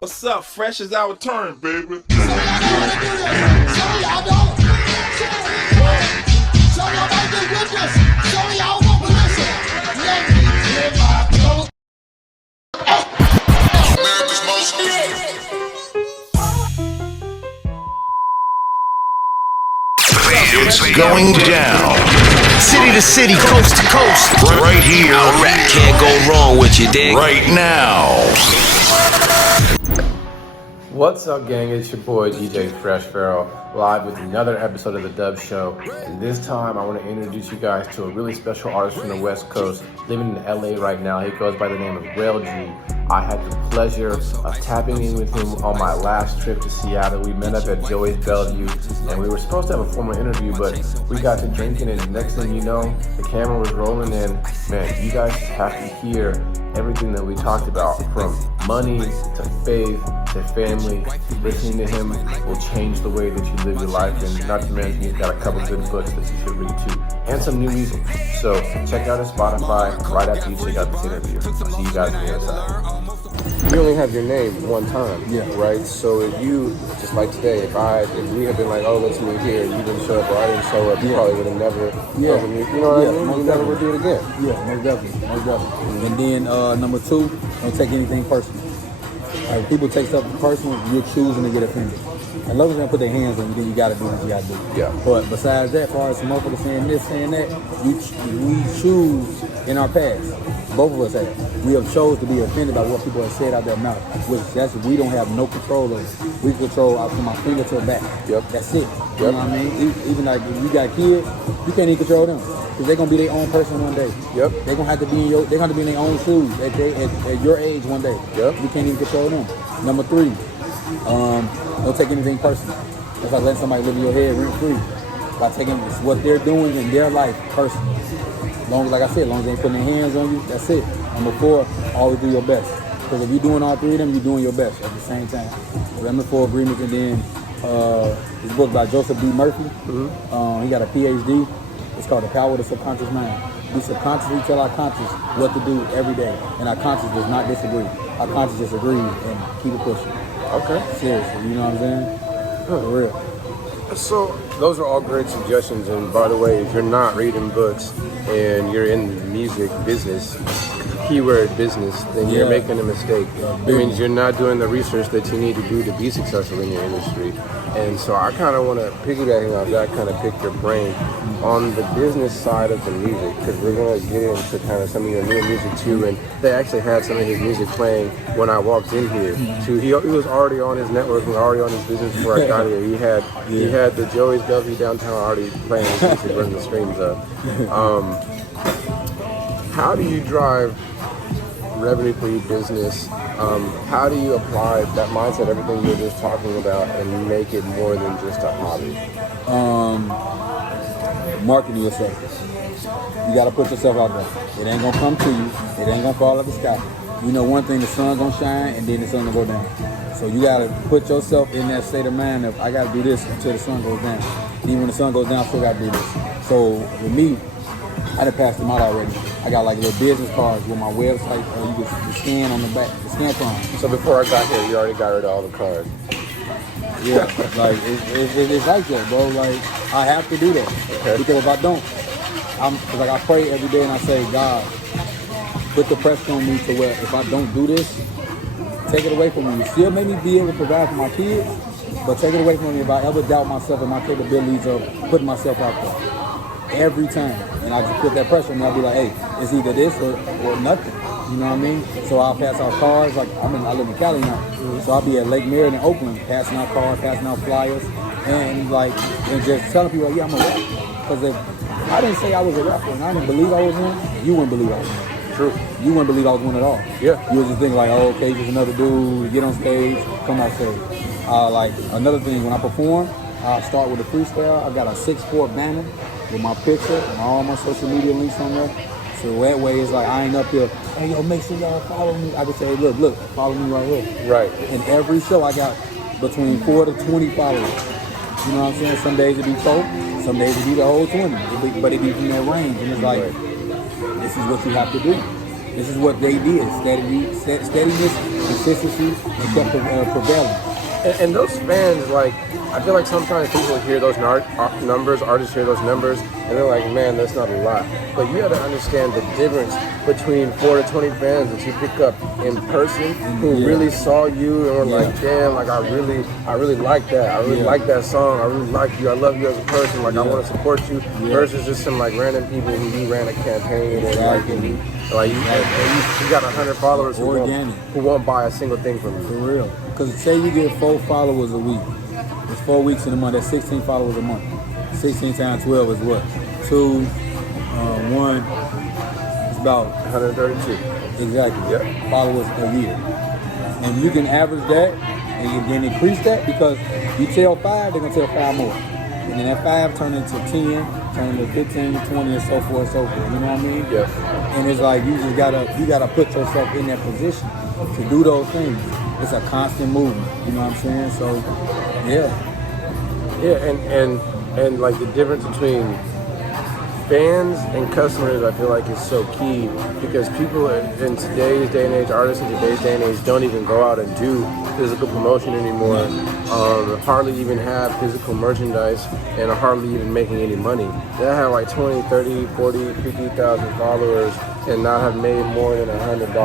What's up? Fresh is our turn, baby. It's going down. City to city, coast to coast. Right here. Can't go wrong with you, dig? Right now. What's up, gang? It's your boy DJ PHRESH, live with another episode of The Dub Show. And this time I want to introduce you guys to a really special artist from the West Coast, living in LA right now. He goes by the name of Rell G. I had the pleasure of tapping in with him on my last trip to Seattle. We met up at Joey's Bellevue, and we were supposed to have a formal interview, but we got to drinking, and next thing you know, the camera was rolling in. Man, you guys have to hear everything that we talked about, from money to faith to family. Listening to him will change the way that you live your life, and not to mention he's got a couple good books that you should read too, and some new music. So check out his Spotify right after you check out this interview. I'll see you guys on the other side. You only have your name one time, right? So if you, just like today, if we had been like, oh, let's meet here, and you didn't show up or I didn't show up, you probably would have never, you know what I mean? You never would do it again. Yeah, most definitely. And then number two, don't take anything personal. If people take stuff personal, you're choosing to get offended. As long as they put their hands on you, then you got to do what you got to do. Yeah. But besides that, as far as some motherfuckers saying this, saying that, we choose in our past. Both of us have. We have chose to be offended by what people have said out their mouth, which we don't have no control over. We control out from my finger to the back. Yep. That's it. You know what I mean? Even like if you got kids, you can't even control them. Because they're gonna be their own person one day. Yep. They're gonna have to be in their own shoes at your age one day. Yep. You can't even control them. Number three, don't take anything personal. That's like letting somebody live in your head rent free. By taking what they're doing in their life personal. Like I said, as long as they ain't putting their hands on you, that's it. Number four, always do your best. Because if you're doing all three of them, you're doing your best at the same time. So number four agreements, and then this book by Joseph B. Murphy. Mm-hmm. He got a PhD. It's called The Power of the Subconscious Mind. We subconsciously tell our conscious what to do every day, and our conscious does not disagree. Our conscious just agrees and keep it pushing. Okay. Seriously, you know what I'm saying? For real. So those are all great suggestions, and by the way, if you're not reading books and you're in the music business, keyword business, then you're making a mistake. It means you're not doing the research that you need to do to be successful in your industry. And so I kind of want to piggyback off that, kind of pick your brain on the business side of the music, because we're going to get into kind of some of your new music too. And they actually had some of his music playing when I walked in here too. He was already on his network and already on his business before I got here. He had the Joey's Bellevue downtown already playing his music, running the streams up. How do you drive revenue for your business? How do you apply that mindset, everything you were just talking about, and make it more than just a hobby? Marketing yourself. You gotta put yourself out there. It ain't gonna come to you. It ain't gonna fall out of the sky. You know one thing, the sun gonna shine and then the sun gonna go down. So you gotta put yourself in that state of mind of, I gotta do this until the sun goes down. Even when the sun goes down, I still gotta do this. So with me, I done passed them out already. I got like little business cards with my website, you can scan on the back, the scan from. So before I got here, you already got rid of all the cards. Yeah, like it's like that, bro. Like I have to do that because if I don't, like I pray every day and I say, God, put the pressure on me to where if I don't do this, take it away from me. Still make me be able to provide for my kids, but take it away from me if I ever doubt myself and my capabilities of putting myself out there. Every time, and I just put that pressure on me. I'll be like, hey, it's either this or nothing. You know what I mean? So I'll pass out cards. Like I live in Cali now, so I'll be at Lake Merritt in Oakland, passing out cards, passing out flyers, and just telling people, yeah, I'm a rapper. Because if I didn't say I was a rapper and I didn't believe I was one, you wouldn't believe I was one. True. You wouldn't believe I was one at all. Yeah. You would just think like, oh, okay, just another dude, get on stage, come off stage. Like another thing, when I perform, I start with a freestyle. I got a 6'4" banner with my picture and all my social media links on there. So that way it's like I ain't up here, hey yo, make sure y'all follow me. I can say, hey, look, follow me right here. Right. And every show I got between 4 to 20 followers. You know what I'm saying? Some days it be 4, some days it be the whole 20. But it be in that range. And it's like, this is what you have to do. This is what they did. Steadiness consistency and kept prevailing. And those fans, like, I feel like sometimes people hear those numbers, artists hear those numbers, and they're like, man, that's not a lot. But you got to understand the difference between 4 to 20 fans that you pick up in person who really saw you and were like, damn, like, I really like that. I really like that song. I really like you. I love you as a person. Like, I want to support you. Versus just some, like, random people who you ran a campaign and, like, you got 100 followers who won't buy a single thing from you. For real. Because say you get 4 followers a week. It's 4 weeks in a month. That's 16 followers a month. 16 times 12 is what? 2, 1. It's about 132. Exactly. Yep. Followers a year. And you can average that and you can increase that because you tell 5, they're going to tell 5 more. And then that 5 turn into 10, turn into 15, 20, and so forth and so forth. You know what I mean? Yes. And it's like you gotta put yourself in that position to do those things. It's a constant movement. You know what I'm saying? So, yeah, and like the difference between fans and customers, I feel like is so key because people in today's day and age, artists in today's day and age, don't even go out and do physical promotion anymore. Hardly even have physical merchandise and are hardly even making any money. They have like 20, 30, 40, 50,000 followers and not have made more than $100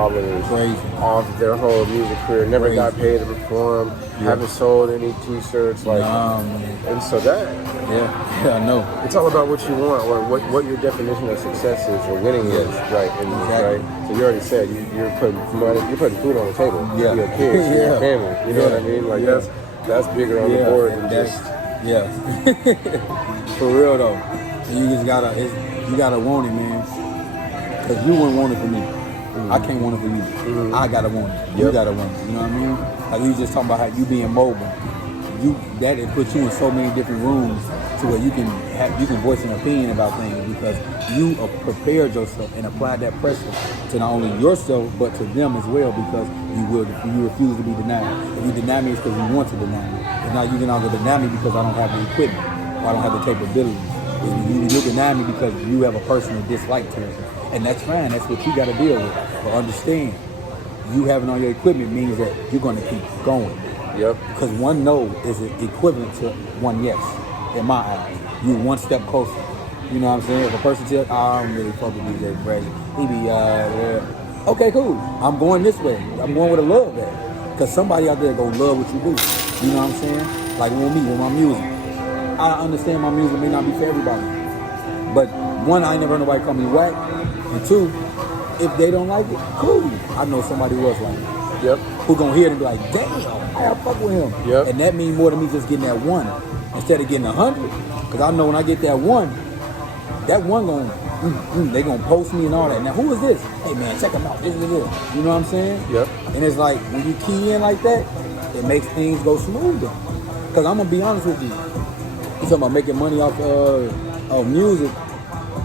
off their whole music career. Never got paid to perform, haven't sold any t-shirts, like, and so that, yeah, I know. it's all about what you want or what your definition of success is or winning is, right? And right. So you already said you're putting food on the table. For your kids, for your family. You know what I mean? Like that's bigger on the board than just for real though. And you just gotta want it, man. Cause you wouldn't want it for me. I can't want it for you. I gotta want it. You gotta want it. You know what I mean? Like we was just talking about how you being mobile. It puts you in so many different rooms to where you can voice an opinion about things because you prepared yourself and applied that pressure to not only yourself but to them as well because you refuse to be denied. If you deny me, it's because you want to deny me. If not, you can either deny me because I don't have the equipment or I don't have the capabilities. You deny me because you have a personal dislike to it, and that's fine. That's what you got to deal with. But understand, you having all your equipment means that you're going to keep going. Yep. Because one no is equivalent to one yes, in my eyes. You one step closer. You know what I'm saying? If a person tells, I don't really fuck with DJ Fresh, he be, okay, cool. I'm going this way. I'm going with a love that. Because somebody out there gonna love what you do. You know what I'm saying? Like with me, with my music. I understand my music may not be for everybody. But one, I ain't never heard nobody call me whack. And two, if they don't like it, cool. I know somebody else like it. Yep. Who gonna hear it and be like, damn, I fuck with him. Yep. And that means more to me just getting that one instead of getting 100. Because I know when I get that one gonna, they gonna post me and all that. Now who is this? Hey man, check them out. This is it. You know what I'm saying? Yep. And it's like when you key in like that, it makes things go smoother. Because I'm gonna be honest with you. You talking about making money off of music.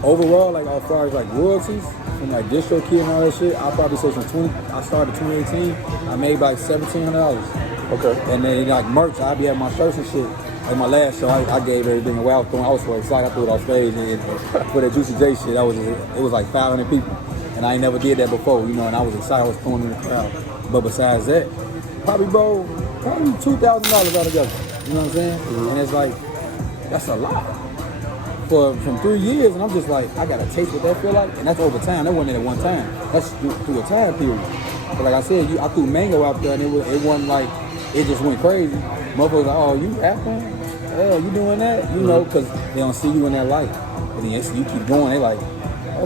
Overall, like as far as like royalties from like distro key and all that shit, I'll probably say I started 2018, I made like $1,700. Okay. And then like merch, I'll be having my shirts and shit. Like my last show, I gave everything away. I was so excited, I threw it off stage and for that Juicy J shit, it was like 500 people. And I ain't never did that before, you know, and I was excited, I was throwing in the crowd. But besides that, probably $2,000 altogether. You know what I'm saying? Mm-hmm. And it's like, that's a lot. From 3 years, and I'm just like, I gotta taste what that feel like, and that's over time. That wasn't at one time. That's through a time period. But like I said, I threw Mango out there, and it wasn't like it just went crazy. Motherfuckers like, oh, you rapping? Hell, you doing that? You know, because they don't see you in that light. But then you keep going, they like,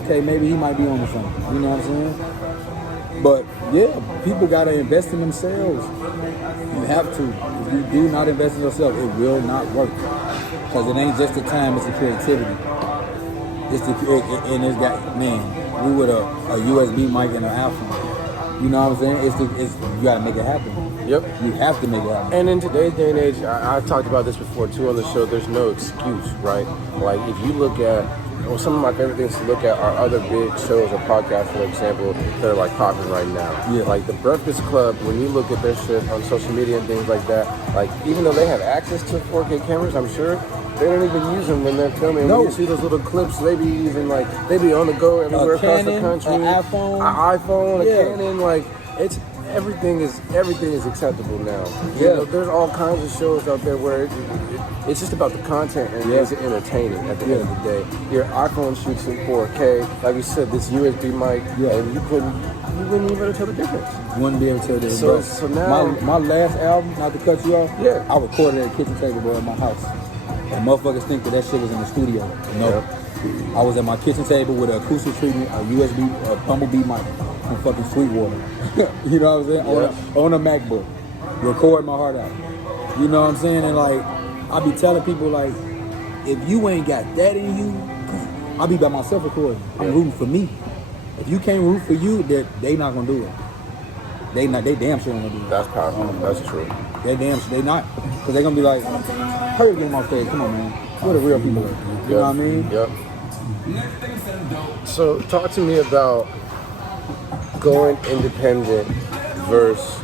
okay, maybe he might be on to something. You know what I'm saying? But yeah, people gotta invest in themselves. You have to. If you do not invest in yourself, it will not work. Because it ain't just the time, it's the creativity. And it's got, man, we with a USB mic and an iPhone. You know what I'm saying? You gotta make it happen. Yep. You have to make it happen. And in today's day and age, I talked about this before too on the show, there's no excuse, right? Like if you look at, some of my favorite things to look at are other big shows or podcasts, for example, that are like popping right now. Yeah. Like The Breakfast Club, when you look at their shit on social media and things like that, like even though they have access to 4K cameras, I'm sure, they don't even use them when they're filming. No. When you see those little clips, they be using they be on the go everywhere across the country. An iPhone, a Canon, like everything is acceptable now. You Yeah. know, there's all kinds of shows out there where it's just about the content and Yeah. is it entertaining at the end of the day. Your iPhone shoots in 4K, like you said, this USB mic, Yeah. and you wouldn't even be able to tell the difference. You wouldn't be able to tell this. So now, my last album, not to cut you off, Yeah. I recorded at a kitchen table, bro, in my house. And motherfuckers think that shit was in the studio. No. Yeah. I was at my kitchen table with an acoustic treatment, a USB, a Bumblebee mic from fucking Sweetwater. You know what I'm saying? On a MacBook. Record my heart out. You know what I'm saying? And like, I be telling people like, if you ain't got that in you, I be by myself recording. I'm rooting for me. If you can't root for you, they not gonna do it. They damn sure gonna do it. that's powerful. That's true. They not. Cause they gonna be like, hurry up, get him off stage. Come on, man. We're the real people. You know what I mean? Yep. So talk to me about going independent versus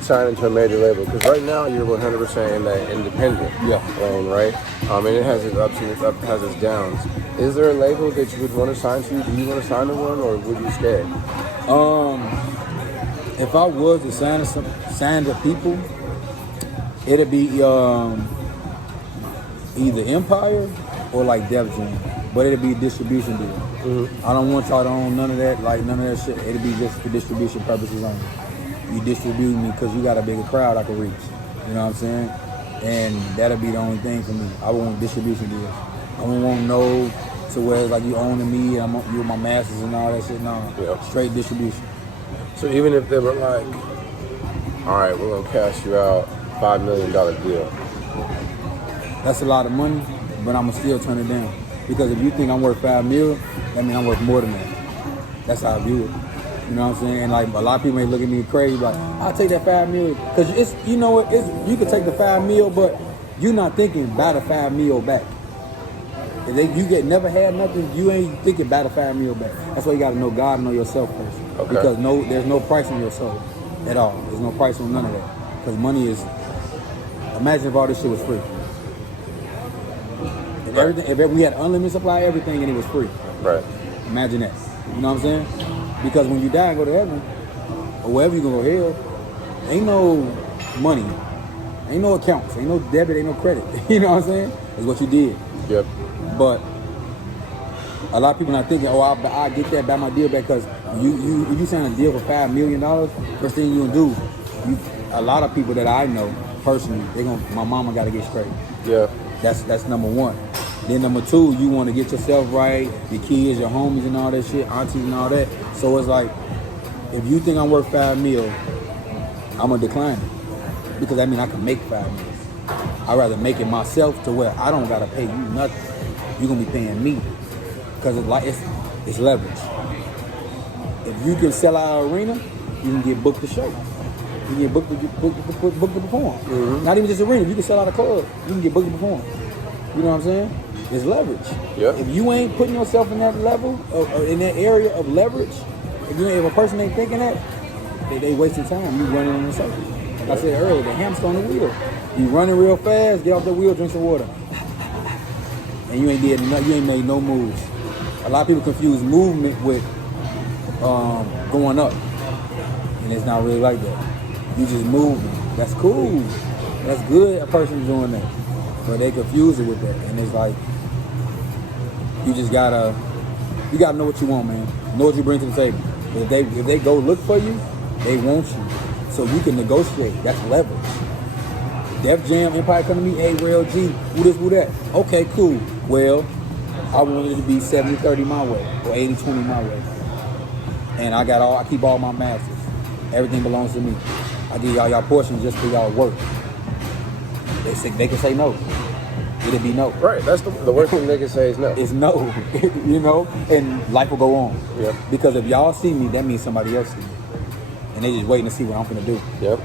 signing to a major label, because right now you're 100% in that independent lane, right? And it has its ups and its downs. Is there a label that you would want to sign to? Do you want to sign to one, or would you stay? If I was to sign to people, it'd be either Empire or like Def Jam, but it'd be a distribution deal. I don't want y'all to own none of that, like none of that shit. It'd be just for distribution purposes only. You distribute me because you got a bigger crowd I can reach. You know what I'm saying? And that'll be the only thing for me. I want distribution deals. I don't want no to where it's like you owning me and you with my masters and all that shit. No, straight distribution. So even if they were like, all right, we're gonna cash you out $5 million deal. That's a lot of money, but I'ma still turn it down. Because if you think I'm worth $5 million, that means I'm worth more than that. That's how I view it. You know what I'm saying? And like a lot of people may look at me crazy, like, I'll take that $5 million. Because it's, you know what, you can take the $5 million, but you're not thinking buy the $5 million back. If you never had nothing, you ain't thinking buy the $5 million back. That's why you gotta know God and know yourself first. Okay. Because there's no price on your soul at all. There's no price on none of that. Because money is, imagine if all this shit was free. If we had unlimited supply of everything and it was free. Right. Imagine that. You know what I'm saying? Because when you die and go to heaven, or wherever you gonna go hell, ain't no money, ain't no accounts, ain't no debit, ain't no credit. You know what I'm saying? It's what you did. Yep. But a lot of people not thinking, I get that, buy my deal back, because you sign a deal for $5 million, first thing you gonna do, a lot of people that I know personally, my mama gotta get straight. Yeah. That's number one. Then number two, you want to get yourself right, your kids, your homies and all that shit, aunties and all that. So it's like, if you think I'm worth $5 million, I'm going to decline it. Because that means I can make $5 million. I'd rather make it myself to where I don't got to pay you nothing. You're going to be paying me. Because it's leverage. If you can sell out an arena, you can get booked to show. You can get booked to perform. Mm-hmm. Not even just arena. If you can sell out a club, you can get booked to perform. You know what I'm saying? It's leverage. Yep. If you ain't putting yourself in that level, or in that area of leverage, if a person ain't thinking that, they wasting time. You running in a circle. Like I said earlier, the hamster on the wheel. You running real fast, get off the wheel, drink some water. And you ain't made no moves. A lot of people confuse movement with going up. And it's not really like that. You just moving. That's cool. That's good, a person's doing that. But they confuse it with that. And it's like, you gotta know what you want, man. Know what you bring to the table. If they go look for you, they want you. So you can negotiate. That's leverage. Def Jam, Empire come to me, hey, Rell G, who this, who that? Okay, cool. Well, I wanted it to be 70-30 my way, or 80-20 my way. And I keep all my masters. Everything belongs to me. I give y'all portions just for y'all work. They can say no. It'll be no. Right. That's the worst thing they can say is no. It's no. You know? And life will go on. Yep. Because if y'all see me, that means somebody else see me. And they just waiting to see what I'm gonna do. Yep.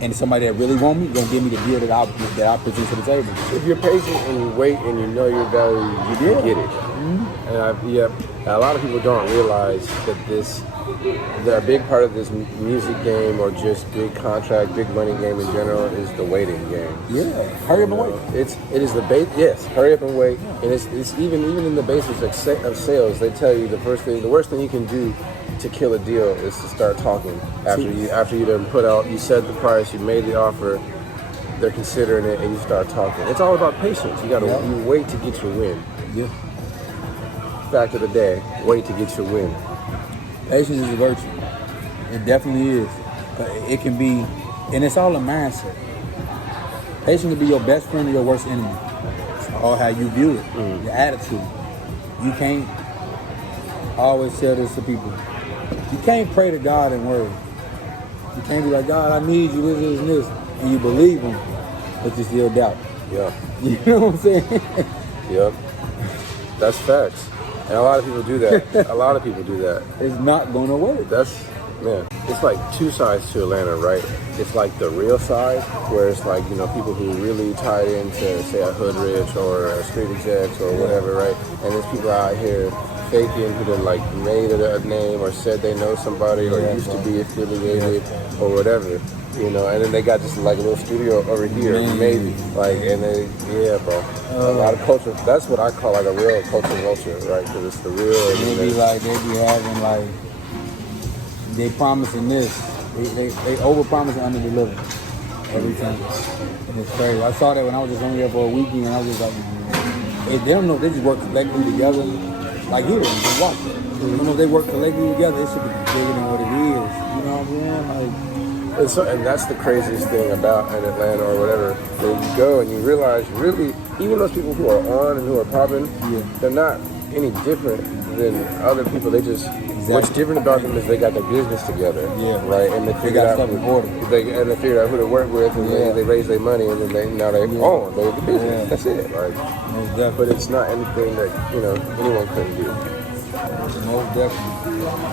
And somebody that really want me gonna give me the deal that I present to the table. If you're patient and you wait and you know your value, you get it. Mm-hmm. And a lot of people don't realize that a big part of this music game, or just big contract, big money game in general, is the waiting game. Yeah, hurry up and wait. It is the base. Yes, hurry up and wait. And it's even in the basics of sales, they tell you the worst thing you can do to kill a deal is to start talking after you done put out, you said the price, you made the offer, they're considering it, and you start talking. It's all about patience. You wait to get your win. Yeah. Fact of the day, wait to get your win. Patience is a virtue. It definitely is. It can be, and it's all a mindset. Patience can be your best friend or your worst enemy. It's all how you view it, your attitude. You can't, I always tell this to people, you can't pray to God in words. You can't be like, God, I need you, this, and this. And you believe him, but you still doubt. Yeah. You know what I'm saying? Yep. That's facts. And a lot of people do that. It's not going to work. It's like two sides to Atlanta, right? It's like the real side, where it's like, people who really tied into, say, a hood rich or a street execs or whatever, right? And there's people out here faking who done like made a name or said they know somebody or used to be affiliated or whatever, and then they got just like a little studio over here, maybe, and bro. A lot of culture. That's what I call like a real culture vulture, right? Because it's the real. They be having like, they promising this, they over-promise and under-deliver every time. And it's crazy. I saw that when I was just only there for a weekend, and I was just like, if they don't know if they just work collectively together, like here, just watch it. I don't know if they work collectively together, it should be bigger than what it is. You know what I'm saying? And that's the craziest thing about in Atlanta or whatever. When you go and you realize, really, even those people who are on and who are popping, they're not any different than other people. They just, what's different about them is they got their business together, right? And they figured out stuff in order. They figured out who to work with, and they raise their money, and then they have the business. That's it, like. But it's not anything that anyone couldn't do. Most definitely.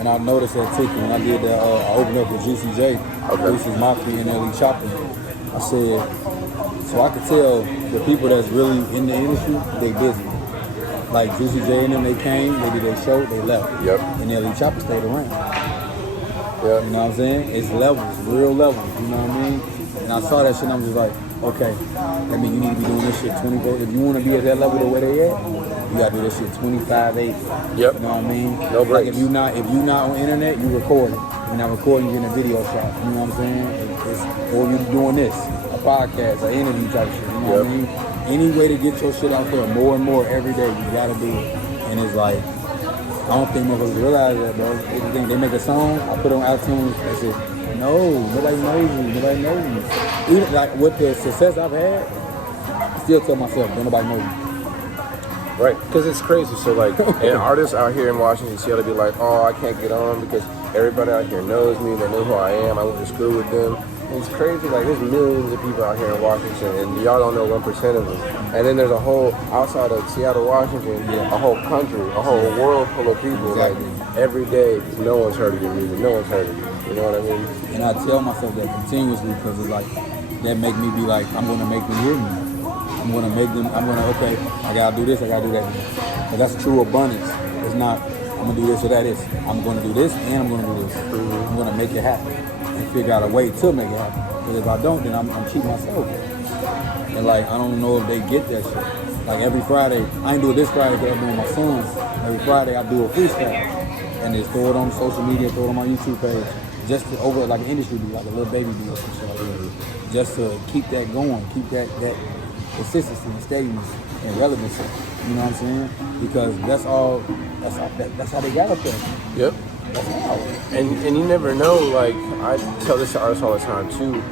And I noticed that too when I did that. I opened up with Juicy J, Juicy's Mafia and Ellie Chopper. I said, so I could tell the people that's really in the industry, they busy. Like Juicy J and them, they came, they did their show, they left. Yep. And Ellie Chopper stayed around. Yep. You know what I'm saying? It's levels, real levels, you know what I mean? And I saw that shit and I'm just like, okay, that means you need to be doing this shit 24. If you want to be at that level to where they at, you gotta do this shit 25/8. Yep. You know what I mean? No breaks. Like if you not on the internet, you record it. You're not recording, you're in a video shot. You know what I'm saying? Or you're doing this, a podcast, an interview type shit. You know what I mean? Any way to get your shit out there more and more every day, you gotta do it. And it's like, I don't think motherfuckers realize that, bro. They think they make a song, I put it on iTunes, that's it. No, nobody knows you, nobody knows you. Even like with the success I've had, I still tell myself, don't nobody know you. Right, because it's crazy. So like, and artists out here in Washington, Seattle be like, oh, I can't get on because everybody out here knows me, they know who I am, I went to school with them. And it's crazy, like there's millions of people out here in Washington and y'all don't know 1% of them. And then there's a whole, outside of Seattle, Washington, a whole country, a whole world full of people. Exactly. Like every day, no one's heard of your music, no one's heard of you. You know what I mean? And I tell myself that continuously because it's like, that make me be like, I'm gonna make them hear me. I'm gonna make them, okay, I gotta do this, I gotta do that. But that's true abundance. It's not, I'm gonna do this or that is. I'm gonna do this and I'm gonna do this. I'm gonna make it happen and figure out a way to make it happen. Because if I don't, then I'm cheating myself. And like, I don't know if they get that shit. Like every Friday, I ain't doing this Friday because I'm doing my sons. Every Friday I do a freestyle. And just throw it on social media, throw it on my YouTube page. Just to, over like an industry beat, like a little baby beat or some shit like that. Just to keep that going, keep that consistency and steadiness and relevancy. You know what I'm saying? Because that's how they got up there. Yep. That's how. And you never know, like, I tell this to artists all the time too,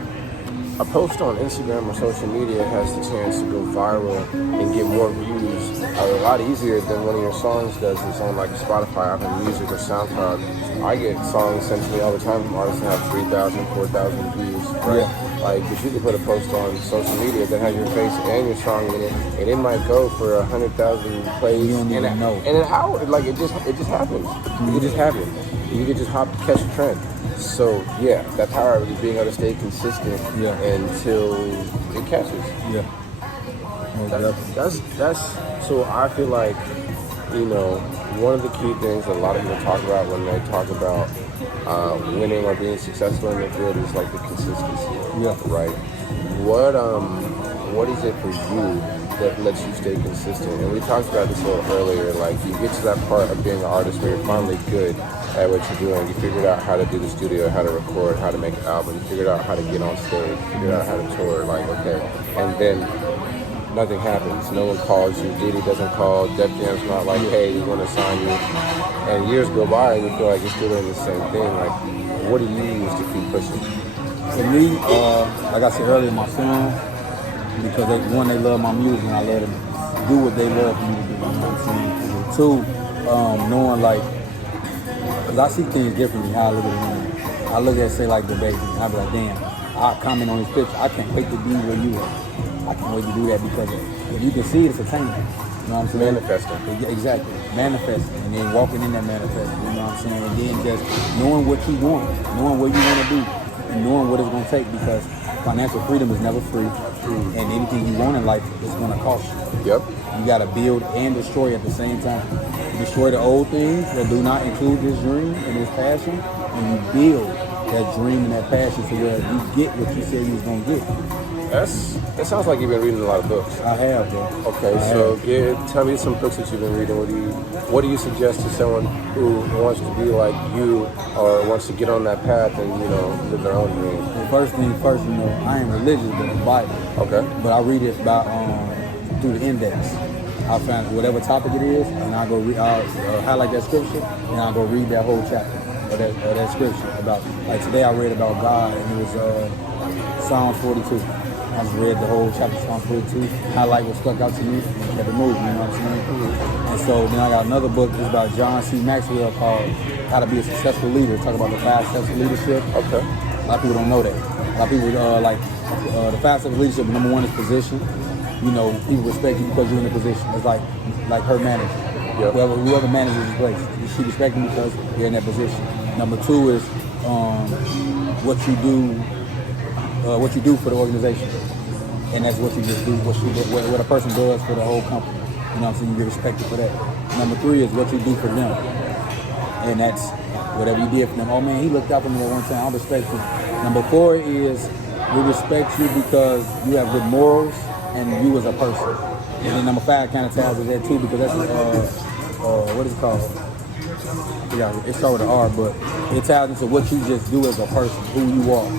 a post on Instagram or social media has the chance to go viral and get more views a lot easier than one of your songs does. It's on like Spotify, Apple Music, or SoundCloud. I get songs sent to me all the time from artists that have 3,000, 4,000 views, right? Yeah. Like, but you can put a post on social media that has your face and your song in it, and it might go for 100,000 plays. You don't even know. And it just happens. It just happens. You can just catch a trend. So yeah, that power of just being able to stay consistent until it catches. Yeah. That's so I feel like, one of the key things that a lot of people talk about when they talk about winning or being successful in the field is like the consistency. Yeah. Right. What is it for you that lets you stay consistent. And we talked about this a little earlier. Like, you get to that part of being an artist where you're finally good at what you're doing. You figured out how to do the studio, how to record, how to make an album. You figured out how to get on stage. You figured out how to tour. Like, okay, and then nothing happens. No one calls you. Diddy doesn't call. Def Jam's not like, hey, we want to sign you. And years go by and you feel like you're still doing the same thing. Like, what do you use to keep pushing? For me, like I said earlier, my son, because they love my music and I let them do what they love for me to do. You know what I'm saying? Two, knowing like, because I see things differently, how I look at it. I look at, say, like the baby, and I be like, damn, I comment on his picture. I can't wait to be where you are. I can't wait to do that because if you can see it, it's attainable. You know what I'm saying? Manifesting. Exactly. Manifesting. And then walking in that manifesting. You know what I'm saying? And then just knowing what you want, knowing where you want to be, and knowing what it's going to take, because financial freedom is never free. And anything you want in life is going to cost you. Yep. You got to build and destroy at the same time. You destroy the old things that do not include this dream and this passion, and you build that dream and that passion so that you get what you said you was going to get. That sounds like you've been reading a lot of books. I have, bro. Okay, tell me some books that you've been reading. What do you suggest to someone who wants to be like you or wants to get on that path and, you know, live their own dream? The first thing first, you know, I ain't religious, but the Bible. Okay. But I read it about through the index. I find whatever topic it is, and I go highlight that scripture, and I go read that whole chapter of that scripture about. Like today, I read about God, and it was Psalms 42. I just read the whole chapter of Psalms 42, highlight what stuck out to me, and kept it moving, you know what I'm saying? And so then I got another book that's about John C. Maxwell called How to Be a Successful Leader. Talk about the 5 steps of leadership. Okay. A lot of people don't know that. A lot of people the 5 steps of leadership. Number 1 is position. You know, people respect you because you're in a position. It's like her manager. Yep. Whoever manages the place, she respects you because you're in that position. Number 2 is what you do for the organization, and that's what you just do. What a person does for the whole company. You know what I'm saying? You get respected for that. Number 3 is what you do for them, and that's whatever you did for them. Oh man, he looked out for me at one time. I respect you. Number 4 is we respect you because you have good morals and you as a person. And then number 5 kind of ties with that too, because that's what is it called? Yeah, it starts with an R, but it ties into what you just do as a person, who you are.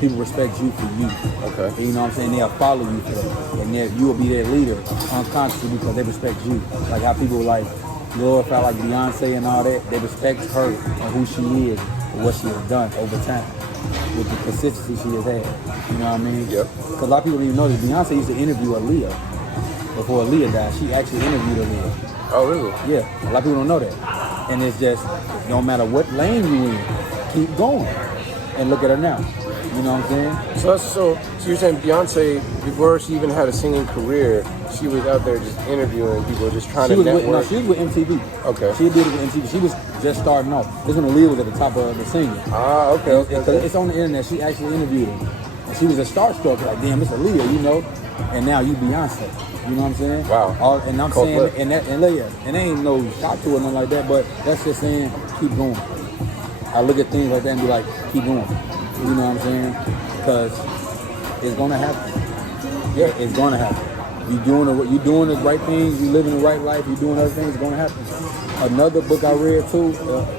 People respect you for you. Okay. You know what I'm saying? They'll follow you for that. And you will be their leader unconsciously because they respect you. Like how people like glorify like Beyonce and all that. They respect her and who she is and what she has done over time with the consistency she has had. You know what I mean? Yep. Because a lot of people don't even know that Beyonce used to interview Aaliyah before Aaliyah died. She actually interviewed Aaliyah. Oh, really? Yeah. A lot of people don't know that. And it's just, no matter what lane you in, keep going. And look at her now. You know what I'm saying? So you're saying Beyonce, before she even had a singing career, she was out there just interviewing people, just trying to network? She was with MTV. Okay. She did it with MTV. She was just starting off. This when Aaliyah was at the top of the singing. Ah, okay. It's on the internet. She actually interviewed her. And she was a starstruck, like, damn, it's Aaliyah, you know? And now you Beyonce. You know what I'm saying? Wow. And I'm saying, and there ain't no shot to it, nothing like that, but that's just saying, keep going. I look at things like that and be like, keep going. You know what I'm saying? Because it's gonna happen. Yeah, it's gonna happen. You doing the right things. You living the right life. You doing other things. It's gonna happen. Another book I read too.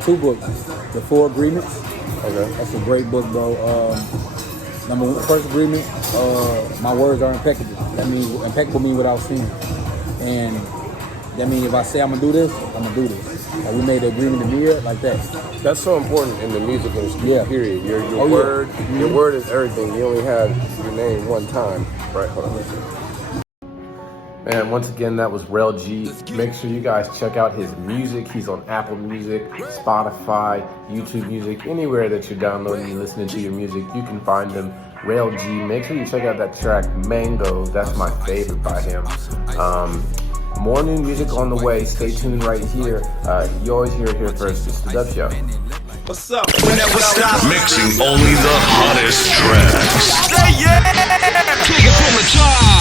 2 books. The 4 Agreements. Okay. That's a great book, bro. First agreement. My words are impeccable. That means impeccable means without sin. And that means if I say I'm gonna do this, I'm gonna do this. Like we made the agreement in the mirror, like that. That's so important in the music industry, period. Your word, your word is everything. You only have your name one time. Right, hold on. Man, once again, that was Rell G. Make sure you guys check out his music. He's on Apple Music, Spotify, YouTube Music, anywhere that you're downloading and listening to your music, you can find him. Rell G. Make sure you check out that track, Mangoes. That's my favorite by him. More new music on the way. Stay tuned right here. You always hear it here first. It's the Dub Show. What's up? Never stop. Mixing only the hottest tracks. Say yeah! Take it from the top.